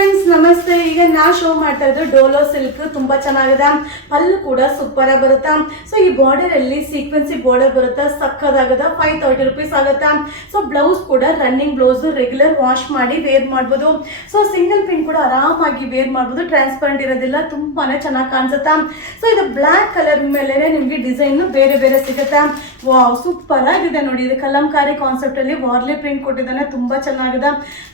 Friends ನಮಸ್ತೆ. ಈಗ ನಾ ಶೋ ಮಾಡ್ತಾ ಇದ್ದು ಡೋಲೋ ಸಿಲ್ಕ್ ತುಂಬಾ ಚೆನ್ನಾಗಿದೆ. ಪಲ್ಲು ಕೂಡ ಸೂಪರ್ ಆಗಿ ಬರುತ್ತಾ. ಸೊ ಈ ಬಾರ್ಡರ್ ಅಲ್ಲಿ ಸೀಕ್ವೆನ್ಸಿ ಬಾರ್ಡರ್ ಬರುತ್ತಾ, ಸಕ್ಕದಾಗದ. 530 ರೂಪೀಸ್ ಆಗುತ್ತಾ. ಸೊ ಬ್ಲೌಸ್ ಕೂಡ ರನ್ನಿಂಗ್ ಬ್ಲೌಸ್, ರೆಗ್ಯುಲರ್ ವಾಶ್ ಮಾಡಿ ವೇರ್ ಮಾಡ್ಬೋದು. ಸೊ ಸಿಂಗಲ್ ಪಿನ್ ಕೂಡ ಆರಾಮಾಗಿ ವೇರ್ ಮಾಡ್ಬೋದು, ಟ್ರಾನ್ಸ್ಪರೆಂಟ್ ಇರೋದಿಲ್ಲ, ತುಂಬಾನೇ ಚೆನ್ನಾಗಿ ಕಾಣಿಸುತ್ತಾ. ಸೊ ಇದು ಬ್ಲಾಕ್ ಕಲರ್ ಮೇಲೆ ನಿಮ್ಗೆ ಡಿಸೈನ್ ಬೇರೆ ಬೇರೆ ಸಿಗುತ್ತೆ. ವಾವ್, ಸೂಪರ್ ಆಗಿದೆ ನೋಡಿ. ಇದು ಕಲಂಕಾರಿ ಕಾನ್ಸೆಪ್ಟ್ ಅಲ್ಲಿ ವಾರ್ಲಿ ಪ್ರಿಂಟ್ ಕೊಟ್ಟಿದ್ದಾನೆ, ತುಂಬಾ ಚೆನ್ನಾಗಿದೆ.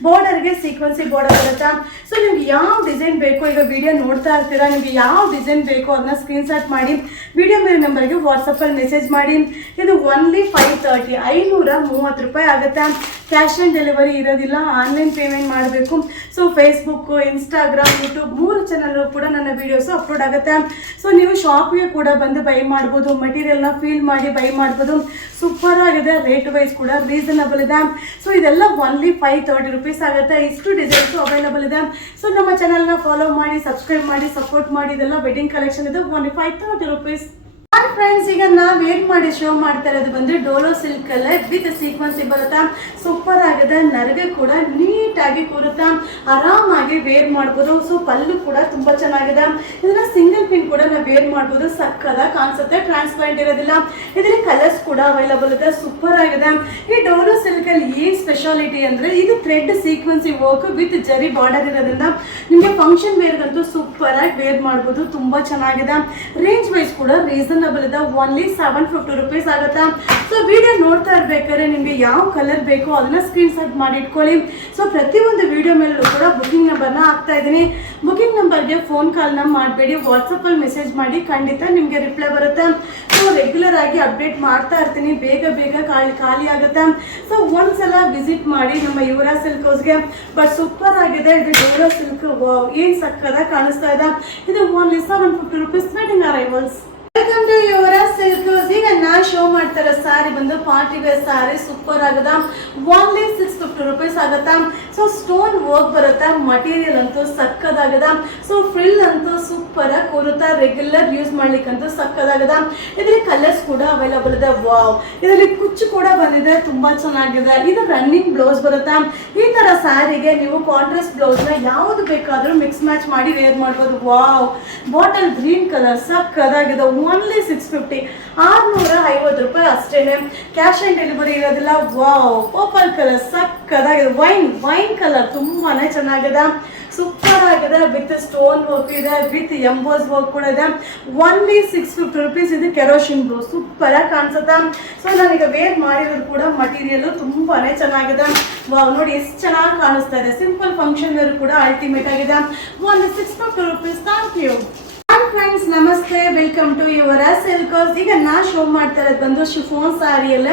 ಬಾರ್ಡರ್ಗೆ ಸೀಕ್ವೆನ್ಸಿ ಬಾರ್ಡರ್ ಬರುತ್ತಾ. ಸೊ ನಿಮ್ಗೆ ಯಾವ ಡಿಸೈನ್ ಬೇಕೋ, ಈಗ ವಿಡಿಯೋ ನೋಡ್ತಾ ಇರ್ತೀರಾ, ನಿಮ್ಗೆ ಯಾವ ಡಿಸೈನ್ ಬೇಕೋ ಅದನ್ನ ಸ್ಕ್ರೀನ್ ಶಾಟ್ ಮಾಡಿ ವಿಡಿಯೋ ಮೇಲೆ ನಂಬರ್ಗೆ ವಾಟ್ಸಪ್ಪಲ್ಲಿ ಮೆಸೇಜ್ ಮಾಡಿ. ಇದು ಓನ್ಲಿ 530 530 ರೂಪಾಯಿ ಆಗುತ್ತೆ. ಕ್ಯಾಶ್ ಆನ್ ಡೆಲಿವರಿ ಇರೋದಿಲ್ಲ, ಆನ್ಲೈನ್ ಪೇಮೆಂಟ್ ಮಾಡಬೇಕು. So Facebook, Instagram, YouTube 3 channel ಕೂಡ ನನ್ನ ವಿಡಿಯೋಸ್ ಅಪ್ಲೋಡ್ ಆಗುತ್ತೆ. ಸೊ ನೀವು ಶಾಪಿಗೆ ಕೂಡ ಬಂದು ಬೈ ಮಾಡ್ಬೋದು, ಮಟೀರಿಯಲ್ನ ಫೀಲ್ ಮಾಡಿ ಬೈ ಮಾಡ್ಬೋದು. ಸೂಪರ್ ಆಗಿದೆ, ರೇಟ್ ವೈಸ್ ಕೂಡ ರೀಸನಬಲ್ ಇದೆ. ಸೊ ಇದೆಲ್ಲ ಓನ್ಲಿ 530 ರೂಪೀಸ್ ಆಗುತ್ತೆ. ಇಷ್ಟು ಡಿಸೈನ್ಸ್ ಅವೈಲಬಲ್ ಇದೆ. ಸೊ ನಮ್ಮ ಚಾನಲ್ನ ಫಾಲೋ ಮಾಡಿ, ಸಬ್ಸ್ಕ್ರೈಬ್ ಮಾಡಿ, ಸಪೋರ್ಟ್ ಮಾಡಿ. ಇದೆಲ್ಲ ವೆಡ್ಡಿಂಗ್ ಕಲೆಕ್ಷನ್ ಇದೆ, ಓನ್ಲಿ 530 ರೂಪೀಸ್. ಹಾಯ್ ಫ್ರೆಂಡ್ಸ್, ಈಗ ನಾವು ವೇರ್ ಮಾಡಿ ಶೋ ಮಾಡ್ತಾ ಇರೋದು ಬಂದು ಡೋಲೋ ಸಿಲ್ಕ್ ಅಲ್ಲೇ ವಿತ್ ಸೀಕ್ವೆನ್ಸಿ ಬರುತ್ತಾ. ಸೂಪರ್ ಆಗಿದೆ, ನರಗೆ ಕೂಡ ನೀಟಾಗಿ ಕೂರುತ್ತಾ, ಆರಾಮಾಗಿ ವೇರ್ ಮಾಡ್ಬೋದು. ಸೊ ಪಲ್ಲು ಕೂಡ ತುಂಬಾ ಚೆನ್ನಾಗಿದೆ. ಇದನ್ನ ಸಿಂಗಲ್ ಪಿನ್ ಕೂಡ ನಾವು ವೇರ್ ಮಾಡ್ಬೋದು, ಸಕ್ಕದಾಗಿ ಕಾಣಿಸುತ್ತೆ, ಟ್ರಾನ್ಸ್ಪರೆಂಟ್ ಇರೋದಿಲ್ಲ. ಇದರಲ್ಲಿ ಕಲರ್ಸ್ ಕೂಡ ಅವೈಲಬಲ್ ಇದೆ, ಸೂಪರ್ ಆಗಿದೆ. ಈ ಡೋಲೋ ಸಿಲ್ಕ್ ಅಲ್ಲಿ ಏನ್ ಸ್ಪೆಷಾಲಿಟಿ ಅಂದ್ರೆ ಇದು ಥ್ರೆಡ್ ಸೀಕ್ವೆನ್ಸಿ ವರ್ಕ್ ವಿತ್ ಜರಿ ಬಾರ್ಡರ್ ಇರೋದ್ರಿಂದ ನಿಮಗೆ ಫಂಕ್ಷನ್ ವೇರ್ಗಂತೂ ಸೂಪರ್ ಆಗಿ ವೇರ್ ಮಾಡ್ಬೋದು, ತುಂಬಾ ಚೆನ್ನಾಗಿದೆ. ರೇಂಜ್ ವೈಸ್ ಕೂಡ ರೀಸನಬಲ್ ಇದೆ, ಓನ್ಲಿ 750 ರೂಪೀಸ್ ಆಗುತ್ತಾ. ಸೊ ವಿಡಿಯೋ ನೋಡ್ತಾ ಇರ್ಬೇಕಾದ್ರೆ ನಿಮ್ಗೆ ಯಾವ ಕಲರ್ ಬೇಕೋ ಅದನ್ನ ಸ್ಕ್ರೀನ್ ಶಾಟ್ ಮಾಡಿ ಇಟ್ಕೊಳ್ಳಿ. ಸೊ ಪ್ರತಿಯೊಂದು ವಿಡಿಯೋ ಮೇಲೂ ಕೂಡ ಬುಕಿಂಗ್ ನಂಬರ್ನ ಹಾಕ್ತಾ ಇದ್ದೀನಿ. ಬುಕಿಂಗ್ ನಂಬರ್ಗೆ ಫೋನ್ ಕಾಲ್ನ ಮಾಡಬೇಡಿ, ವಾಟ್ಸಪ್ಪಲ್ಲಿ ಮೆಸೇಜ್ ಮಾಡಿ, ಖಂಡಿತ ನಿಮಗೆ ರಿಪ್ಲೈ ಬರುತ್ತೆ. ಸೊ ರೆಗ್ಯುಲರ್ ಆಗಿ ಅಪ್ಡೇಟ್ ಮಾಡ್ತಾ ಇರ್ತೀನಿ, ಬೇಗ ಬೇಗ ಖಾಲಿ ಆಗುತ್ತೆ. ಸೊ ಒಂದ್ಸಲ ವಿಸಿಟ್ ಮಾಡಿ ನಮ್ಮ ಯುವರಾಜ್ ಸಿಲ್ಕ್ ಹೌಸ್ಗೆ. ಬಟ್ ಸೂಪರ್ ಆಗಿದೆ ಇದು ಡೋಲೋ ಸಿಲ್ಕ್, ಏನ್ ಸಕ್ಕದಾಗಿ ಕಾಣಿಸ್ತಾ ಇದೆ. ಇದು only 750 rupees wedding arrivals. Welcome to Yuvraj silk house. ಈಗ ನಾ ಶೋ ಮಾಡ್ತಾರ ಸಾರಿ ಬಂದು ಪಾರ್ಟಿ ವೇರ್ ಸಾರಿ, ಸೂಪರ್ ಆಗದ, ಓನ್ಲಿ 650 ರೂಪೀಸ್ ಆಗತ್ತಾ. ಸೊ ಸ್ಟೋನ್ ವರ್ಕ್ ಬರುತ್ತಾ, ಮಟೀರಿಯಲ್ ಅಂತೂ ಸಕ್ಕದಾಗದ. ಸೊ ಫ್ರಿಲ್ ಅಂತೂ ಸೂಪರ್ ಆಗಿ ಕೂರುತ್ತಾ, ರೆಗ್ಯುಲರ್ ಯೂಸ್ ಮಾಡ್ಲಿಕ್ಕಂತೂ ಸಕ್ಕದಾಗದ. ಇದರಲ್ಲಿ ಕಲರ್ಸ್ ಕೂಡ ಅವೈಲಬಲ್ ಇದೆ. ವಾವ್, ಇದರಲ್ಲಿ ಕುಚ್ಚು ಕೂಡ ಬಂದಿದೆ, ತುಂಬಾ ಚೆನ್ನಾಗಿದೆ. ಇದು ರನ್ನಿಂಗ್ ಬ್ಲೌಸ್ ಬರುತ್ತಾ. ಈ ತರ ಸ್ಯಾರಿಗೆ ನೀವು ಕಾಂಟ್ರಾಸ್ಟ್ ಬ್ಲೌಸ್ ನ ಯಾವ್ದು ಬೇಕಾದ್ರೂ ಮಿಕ್ಸ್ ಮ್ಯಾಚ್ ಮಾಡಿ ವೇರ್ ಮಾಡ್ಬೋದು. ವಾವ್, ಬಾಟಲ್ ಗ್ರೀನ್ ಕಲರ್ ಸಕ್ಕದಾಗಿದೆ, ಓನ್ಲಿ 650 650 ರೂಪಾಯಿ ಅಷ್ಟೇನೆ. ಕ್ಯಾಶ್ ಆನ್ ಡೆಲಿವರಿ ಇರೋದಿಲ್ಲ. ವಾವ್, ಪರ್ಪಲ್ ಕಲರ್ ಸಕ್ಕದಾಗಿದೆ, ವೈನ್ ಕಲರ್ ತುಂಬಾನೇ ಚೆನ್ನಾಗಿದೆ, ಸೂಪರ್ ಆಗಿದೆ. ವಿತ್ ಸ್ಟೋನ್ ವರ್ಕ್ ಇದೆ, ವಿತ್ ಎಂಬೋಸ್ ವರ್ಕ್ ಕೂಡ ಇದೆ. Only 650 rupees. ಇದು ಕೆರೋಸಿನ್ ಬ್ಲೂ, ಸೂಪರ್ ಆಗಿ ಕಾಣಿಸುತ್ತೆ. ಸೊ ನಾನೀಗ ವೇರ್ ಮಾಡಿರೋದು ಕೂಡ ಮಟೀರಿಯಲ್ ತುಂಬಾನೇ ಚೆನ್ನಾಗಿದೆ. ವಾವ್, ನೋಡಿ ಎಷ್ಟು ಚೆನ್ನಾಗಿ ಕಾಣಿಸ್ತಾ ಇದೆ. ಸಿಂಪಲ್ ಫಂಕ್ಷನ್ ವೇರ್ ಕೂಡ ಅಲ್ಟಿಮೇಟ್ ಆಗಿದೆ. Only 650 rupees. Thank you. Friends ನಮಸ್ತೆ, welcome to Yuvraj silk house. ಈಗ ನಾ ಶೋ ಮಾಡ್ತಾ ಇರೋದು ಬಂದು ಶಿಫಾನ್ ಸಾರಿಯಲ್ಲ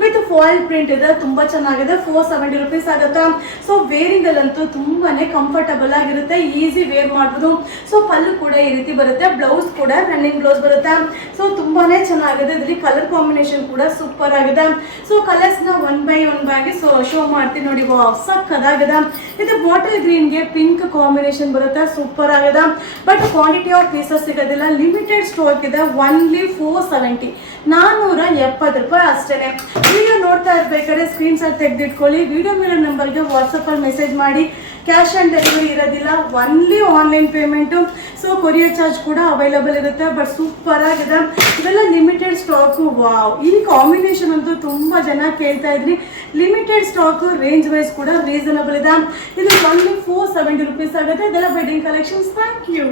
ವಿತ್ ಫಾಯಿಲ್ ಪ್ರಿಂಟ್ ಇದೆ, ತುಂಬಾ ಚೆನ್ನಾಗಿದೆ. 470 ರೂಪೀಸ್ ಆಗುತ್ತಾ. ಸೊ ವೇರಿಂಗ್ ಅಲ್ಲಂತೂ ತುಂಬಾನೇ ಕಂಫರ್ಟಬಲ್ ಆಗಿರುತ್ತೆ, ಈಸಿ ವೇರ್ ಮಾಡ್ಬೋದು. ಸೊ ಪಲ್ಲು ಕೂಡ ಈ ರೀತಿ ಬರುತ್ತೆ, ಬ್ಲೌಸ್ ಕೂಡ ರನ್ನಿಂಗ್ ಬ್ಲೌಸ್ ಬರುತ್ತೆ. ಸೊ ತುಂಬಾನೇ ಚೆನ್ನಾಗಿದೆ. ಇದರಲ್ಲಿ ಕಲರ್ ಕಾಂಬಿನೇಷನ್ ಕೂಡ ಸೂಪರ್ ಆಗಿದೆ. ಸೊ ಕಲರ್ಸ್ ನ ಒನ್ ಬೈ ಆಗಿ ಶೋ ಮಾಡ್ತೀನಿ ನೋಡಿ. ವಾವ್, ಸಕ್ಕದಾಗಿದೆ. ಇದು ಬಾಟಲ್ ಗ್ರೀನ್ ಗೆ ಪಿಂಕ್ ಕಾಂಬಿನೇಷನ್ ಬರುತ್ತೆ, ಸೂಪರ್ ಆಗಿದೆ. ಬಟ್ ಕ್ವಾಂಟಿಟಿ ಆಫ್ ಪೀಸಸ್ ಸಿಗೋದಿಲ್ಲ, ಲಿಮಿಟೆಡ್ ಸ್ಟಾಕ್ ಇದೆ. ಓನ್ಲಿ 470 470 ರೂಪಾಯಿ ಅಷ್ಟೇನೆ. ವಿಡಿಯೋ ನೋಡ್ತಾ ಇರ್ಬೇಕಾದ್ರೆ ಸ್ಕ್ರೀನ್ ಶಾಟ್ ತೆಗೆದಿಟ್ಕೊಳ್ಳಿ, ವಿಡಿಯೋ ಮೇಲೆ ನಂಬರ್ಗೆ ವಾಟ್ಸಪ್ಪಲ್ಲಿ ಮೆಸೇಜ್ ಮಾಡಿ. ಕ್ಯಾಶ್ ಆನ್ ಡೆಲಿವರಿ ಇರೋದಿಲ್ಲ, only online payment. So courier charge ಕೂಡ ಅವೈಲಬಲ್ ಇರುತ್ತೆ. ಬಟ್ ಸೂಪರ್ ಆಗಿದೆ, ಇವೆಲ್ಲ ಲಿಮಿಟೆಡ್ ಸ್ಟಾಕು. ವಾವ್, ಈ ಕಾಂಬಿನೇಷನ್ ಅಂತೂ ತುಂಬಾ ಜನ ಕೇಳ್ತಾ ಇದ್ರಿ. ಲಿಮಿಟೆಡ್ ಸ್ಟಾಕ್, ರೇಂಜ್ ವೈಸ್ ಕೂಡ ರೀಸನಬಲ್ ಇದೆ. ಇದು ಓನ್ಲಿ 470 ರೂಪೀಸ್ ಆಗುತ್ತೆ. ಇದೆಲ್ಲ ವೆಡ್ಡಿಂಗ್ ಕಲೆಕ್ಷನ್ಸ್. Thank you.